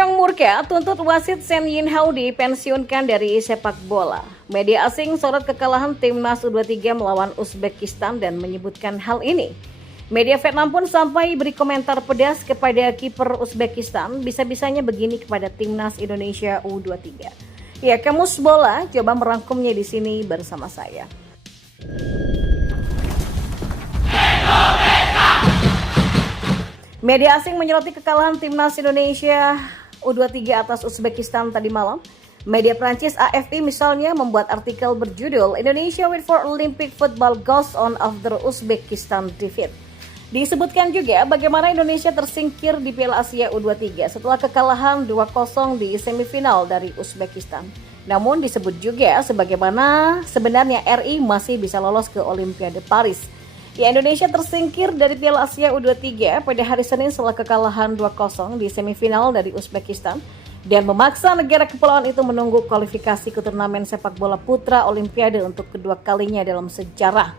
Sinteyong murka tuntut wasit Shen Yinhao dipensiunkan dari sepak bola. Media asing sorot kekalahan timnas U23 melawan Uzbekistan dan menyebutkan hal ini. Media Vietnam pun sampai beri komentar pedas kepada kiper Uzbekistan, bisa-bisanya begini kepada timnas Indonesia U23. Ya, Kamus Bola coba merangkumnya di sini bersama saya. Media asing menyoroti kekalahan timnas Indonesia U23 atas Uzbekistan tadi malam. Media Prancis AFP misalnya membuat artikel berjudul Indonesia wait for Olympic football goes on after Uzbekistan defeat. Disebutkan juga bagaimana Indonesia tersingkir di Piala Asia U23 setelah kekalahan 2-0 di semifinal dari Uzbekistan. Namun disebut juga sebagaimana sebenarnya RI masih bisa lolos ke Olimpiade Paris. Ya, Indonesia tersingkir dari Piala Asia U23 pada hari Senin setelah kekalahan 2-0 di semifinal dari Uzbekistan dan memaksa negara kepulauan itu menunggu kualifikasi ke turnamen sepak bola putra Olimpiade untuk kedua kalinya dalam sejarah.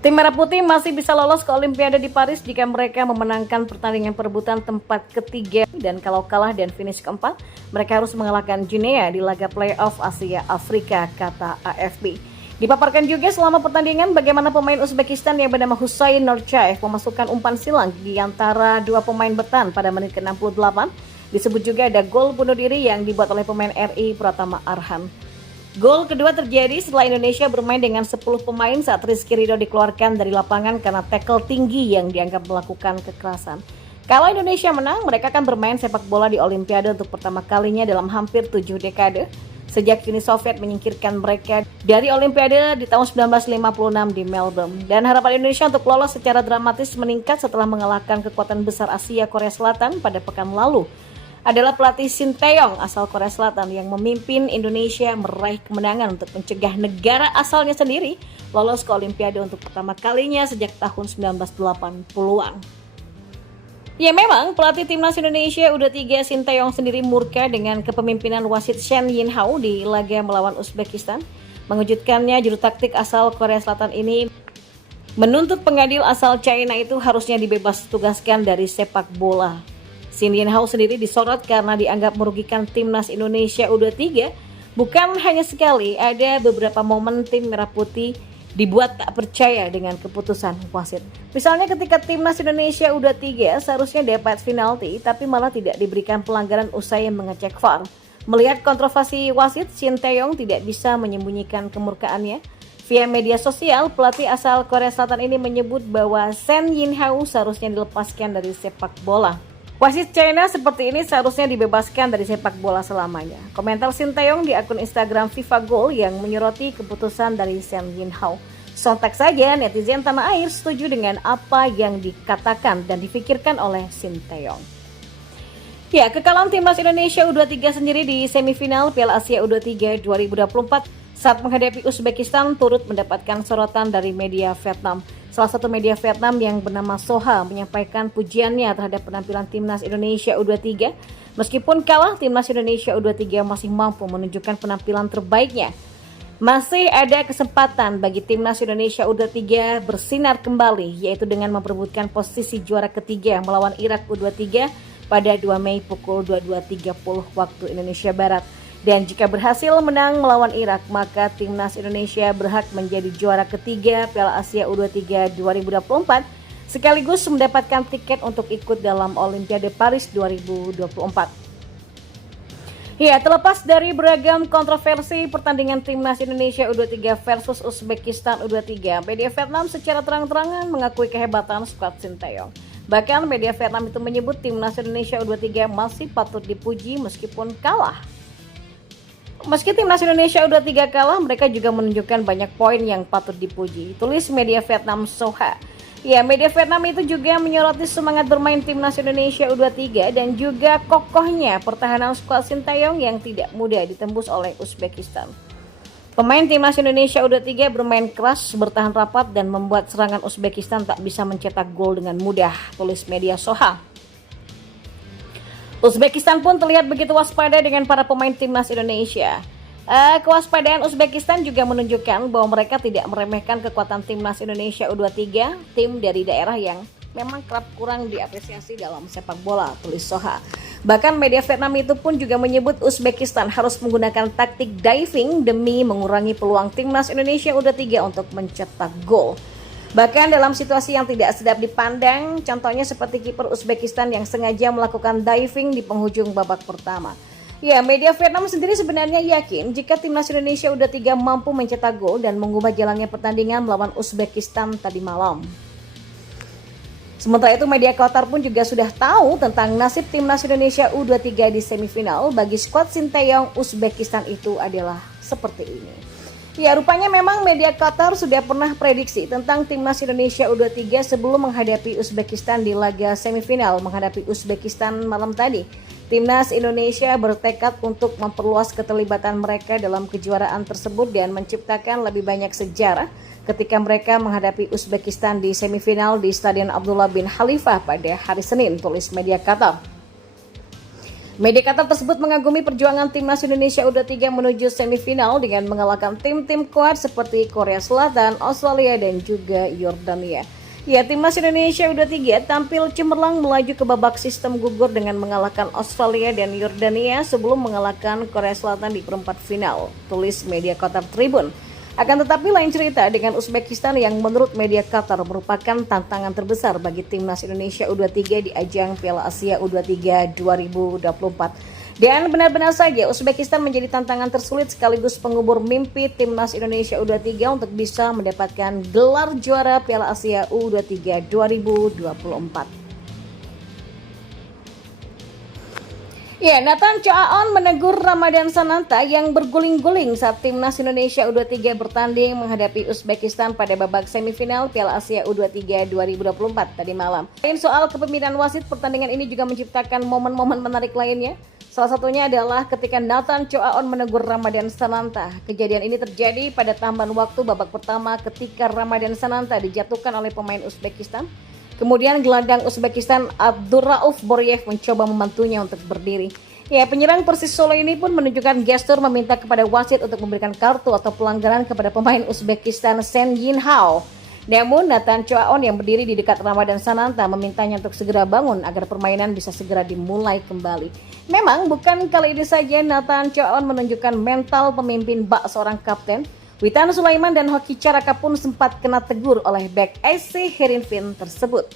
Tim Merah Putih masih bisa lolos ke Olimpiade di Paris jika mereka memenangkan pertandingan perebutan tempat ketiga dan kalau kalah dan finish keempat, mereka harus mengalahkan Guinea di laga playoff Asia Afrika, kata AFP. Dipaparkan juga selama pertandingan bagaimana pemain Uzbekistan yang bernama Husain Nurchaev memasukkan umpan silang di antara dua pemain betan pada menit ke-68. Disebut juga ada gol bunuh diri yang dibuat oleh pemain RI Pratama Arhan. Gol kedua terjadi setelah Indonesia bermain dengan 10 pemain saat Rizky Ridho dikeluarkan dari lapangan karena tackle tinggi yang dianggap melakukan kekerasan. Kalau Indonesia menang, mereka akan bermain sepak bola di Olimpiade untuk pertama kalinya dalam hampir 7 dekade. Sejak Uni Soviet menyingkirkan mereka dari Olimpiade di tahun 1956 di Melbourne. Dan harapan Indonesia untuk lolos secara dramatis meningkat setelah mengalahkan kekuatan besar Asia Korea Selatan pada pekan lalu. Adalah pelatih Sinteyong asal Korea Selatan yang memimpin Indonesia meraih kemenangan untuk mencegah negara asalnya sendiri lolos ke Olimpiade untuk pertama kalinya sejak tahun 1980-an. Ya memang pelatih timnas Indonesia U23 Sinteyong sendiri murka dengan kepemimpinan wasit Shen Yinhao di laga melawan Uzbekistan. Mengejutkannya juru taktik asal Korea Selatan ini menuntut pengadil asal China itu harusnya dibebas tugaskan dari sepak bola. Shen Yinhao sendiri disorot karena dianggap merugikan timnas Indonesia U23. Bukan hanya sekali, ada beberapa momen tim Merah Putih dibuat tak percaya dengan keputusan wasit. Misalnya ketika timnas Indonesia U23 seharusnya dapat penalti tapi malah tidak diberikan pelanggaran usai mengecek VAR. Melihat kontroversi wasit, Sinteyong tidak bisa menyembunyikan kemurkaannya. Via media sosial, pelatih asal Korea Selatan ini menyebut bahwa Shen Yinhao seharusnya dilepaskan dari sepak bola. Wasit China seperti ini seharusnya dibebaskan dari sepak bola selamanya. Komentar Sinteyong di akun Instagram FIFA Goal yang menyoroti keputusan dari Shen Yinhao. Sontak saja netizen tanah air setuju dengan apa yang dikatakan dan dipikirkan oleh Sinteyong. Ya, kekalahan timnas Indonesia U23 sendiri di semifinal Piala Asia U23 2024 saat menghadapi Uzbekistan turut mendapatkan sorotan dari media Vietnam. Salah satu media Vietnam yang bernama Soha menyampaikan pujiannya terhadap penampilan timnas Indonesia U23. Meskipun kalah, timnas Indonesia U23 masih mampu menunjukkan penampilan terbaiknya. Masih ada kesempatan bagi timnas Indonesia U23 bersinar kembali, yaitu dengan memperebutkan posisi juara ketiga melawan Irak U23 pada 2 Mei pukul 22.30 waktu Indonesia Barat. Dan jika berhasil menang melawan Irak, maka timnas Indonesia berhak menjadi juara ketiga Piala Asia U23 2024 sekaligus mendapatkan tiket untuk ikut dalam Olimpiade Paris 2024. Ya, terlepas dari beragam kontroversi pertandingan timnas Indonesia U23 versus Uzbekistan U23, media Vietnam secara terang-terangan mengakui kehebatan skuad Sinteyong. Bahkan media Vietnam itu menyebut timnas Indonesia U23 masih patut dipuji meskipun kalah. Meski timnas Indonesia U23 kalah, mereka juga menunjukkan banyak poin yang patut dipuji. Tulis media Vietnam Soha. Ya, media Vietnam itu juga menyoroti semangat bermain timnas Indonesia U23 dan juga kokohnya pertahanan skuad Sinteyong yang tidak mudah ditembus oleh Uzbekistan. Pemain timnas Indonesia U23 bermain keras, bertahan rapat dan membuat serangan Uzbekistan tak bisa mencetak gol dengan mudah, tulis media Soha. Uzbekistan pun terlihat begitu waspada dengan para pemain timnas Indonesia. Kewaspadaan Uzbekistan juga menunjukkan bahwa mereka tidak meremehkan kekuatan timnas Indonesia U23, tim dari daerah yang memang kerap kurang diapresiasi dalam sepak bola, tulis Soha. Bahkan media Vietnam itu pun juga menyebut Uzbekistan harus menggunakan taktik diving demi mengurangi peluang timnas Indonesia U23 untuk mencetak gol. Bahkan dalam situasi yang tidak sedap dipandang, contohnya seperti kiper Uzbekistan yang sengaja melakukan diving di penghujung babak pertama. Ya, media Vietnam sendiri sebenarnya yakin jika timnas Indonesia U23 mampu mencetak gol dan mengubah jalannya pertandingan melawan Uzbekistan tadi malam. Sementara itu media Qatar pun juga sudah tahu tentang nasib timnas Indonesia U23 di semifinal. Bagi skuad Sinteyong, Uzbekistan itu adalah seperti ini. Ya, rupanya memang media Qatar sudah pernah prediksi tentang timnas Indonesia U23 sebelum menghadapi Uzbekistan di laga semifinal menghadapi Uzbekistan malam tadi. Timnas Indonesia bertekad untuk memperluas keterlibatan mereka dalam kejuaraan tersebut dan menciptakan lebih banyak sejarah ketika mereka menghadapi Uzbekistan di semifinal di Stadion Abdullah bin Khalifah pada hari Senin, tulis media Qatar. Media Qatar tersebut mengagumi perjuangan timnas Indonesia U23 menuju semifinal dengan mengalahkan tim-tim kuat seperti Korea Selatan, Australia, dan juga Yordania. Ya, timnas Indonesia U23 tampil cemerlang melaju ke babak sistem gugur dengan mengalahkan Australia dan Yordania sebelum mengalahkan Korea Selatan di perempat final, tulis media Qatar Tribun. Akan tetapi lain cerita dengan Uzbekistan yang menurut media Qatar merupakan tantangan terbesar bagi timnas Indonesia U23 di ajang Piala Asia U23 2024. Dan benar-benar saja Uzbekistan menjadi tantangan tersulit sekaligus pengubur mimpi timnas Indonesia U23 untuk bisa mendapatkan gelar juara Piala Asia U23 2024. Ya, Nathan Choaon menegur Ramadan Sananta yang berguling-guling saat timnas Indonesia U23 bertanding menghadapi Uzbekistan pada babak semifinal Piala Asia U23 2024 tadi malam. Selain soal kepemimpinan wasit, pertandingan ini juga menciptakan momen-momen menarik lainnya. Salah satunya adalah ketika Nathan Choaon menegur Ramadan Sananta. Kejadian ini terjadi pada tambahan waktu babak pertama ketika Ramadan Sananta dijatuhkan oleh pemain Uzbekistan. Kemudian gelandang Uzbekistan Abdurrauf Boryev mencoba membantunya untuk berdiri. Ya, penyerang Persis Solo ini pun menunjukkan gestur meminta kepada wasit untuk memberikan kartu atau pelanggaran kepada pemain Uzbekistan Sen Yin Hao. Namun Nathan Choaon yang berdiri di dekat Ramadan Sananta memintanya untuk segera bangun agar permainan bisa segera dimulai kembali. Memang bukan kali ini saja Nathan Choaon menunjukkan mental pemimpin bak seorang kapten. Witan Sulaiman dan Hoki Caraka pun sempat kena tegur oleh bek SC Heerenveen tersebut.